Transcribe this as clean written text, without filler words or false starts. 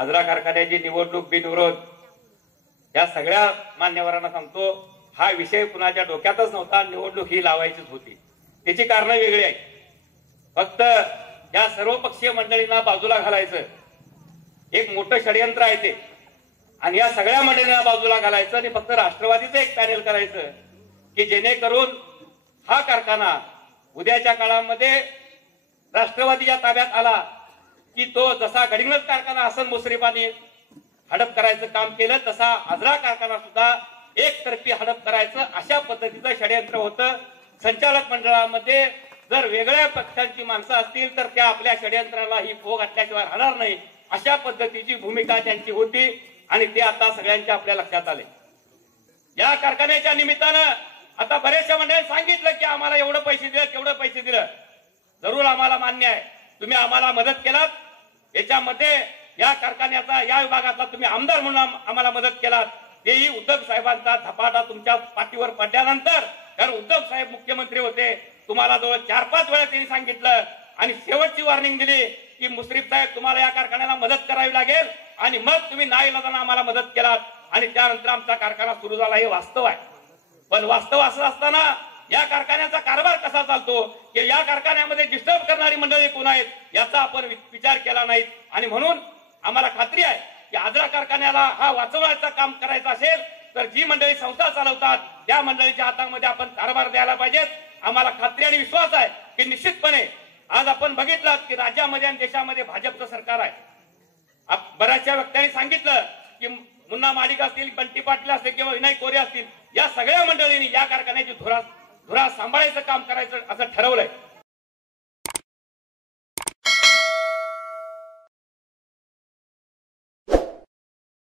आजरा कारखान्याची निवडणूक बिनविरोध या सगळ्या मान्यवरांना सांगतो, हा विषय कुणाच्या डोक्यातच नव्हता. निवडणूक ही लावायचीच होती. त्याची कारणं वेगळी आहेत. फक्त या सर्वपक्षीय मंडळींना बाजूला घालायचं एक मोठं षडयंत्र आहे ते, आणि या सगळ्या मंडळींना बाजूला घालायचं आणि फक्त राष्ट्रवादीचं एक पॅनेल करायचं की जेणेकरून हा कारखाना उद्याच्या काळामध्ये राष्ट्रवादीच्या ताब्यात आला की तो जसा गडिंग्लज कारखाना हसन मुश्रीफांनी हडप करायचं काम केलं, तसा आजरा कारखाना सुद्धा एकतर्फी हडप करायचं अशा पद्धतीचं षडयंत्र होतं. संचालक मंडळामध्ये जर वेगळ्या पक्षांची माणसं असतील तर त्या आपल्या षडयंत्राला ही फो घातल्याशिवाय राहणार नाही, अशा पद्धतीची भूमिका त्यांची होती. आणि ते आता सगळ्यांच्या आपल्या लक्षात आले. या कारखान्याच्या निमित्तानं आता बऱ्याचशा मंडळांनी सांगितलं की आम्हाला एवढं पैसे दिलं, तेवढं पैसे दिलं. जरूर आम्हाला मान्य आहे, तुम्ही आम्हाला मदत केलात. याच्यामध्ये या कारखान्याचा, या विभागातला तुम्ही आमदार म्हणून आम्हाला मदत केलात. तेही उद्धव साहेबांचा धपाटा तुमच्या पाठीवर पडल्यानंतर, कारण उद्धव साहेब मुख्यमंत्री होते, तुम्हाला जवळ 4-5 वेळा त्यांनी सांगितलं आणि शेवटची वॉर्निंग दिली की मुश्रीफ साहेब तुम्हाला या कारखान्याला मदत करावी लागेल, आणि मग तुम्ही नाईलाजाने आम्हाला मदत केलात आणि त्यानंतर आमचा कारखाना सुरू झाला. हे वास्तव आहे. पण वास्तव असं असताना या कारखान्याचा कारभार कसा चालतो, की या कारखान्यामध्ये डिस्टर्ब करणारी मंडळी कोण आहेत याचा आपण विचार केला नाही. आणि म्हणून आम्हाला खात्री आहे की आजरा कारखान्याला हा वाचवण्याचं काम करायचं असेल तर जी मंडळी संस्था चालवतात त्या मंडळीच्या हातामध्ये आपण कारभार द्यायला पाहिजेत. आम्हाला खात्री आणि विश्वास आहे की निश्चितपणे आज आपण बघितलं की राज्यामध्ये आणि देशामध्ये भाजपचं सरकार आहे. बऱ्याचशा व्यक्तींनी सांगितलं की मुन्ना माडिक असतील, बंटी पाटील असतील किंवा विनायक कोरे असतील, या सगळ्या मंडळींनी या कारखान्याची धुरा सांभाळायचं काम करायचं असं ठरवलंय.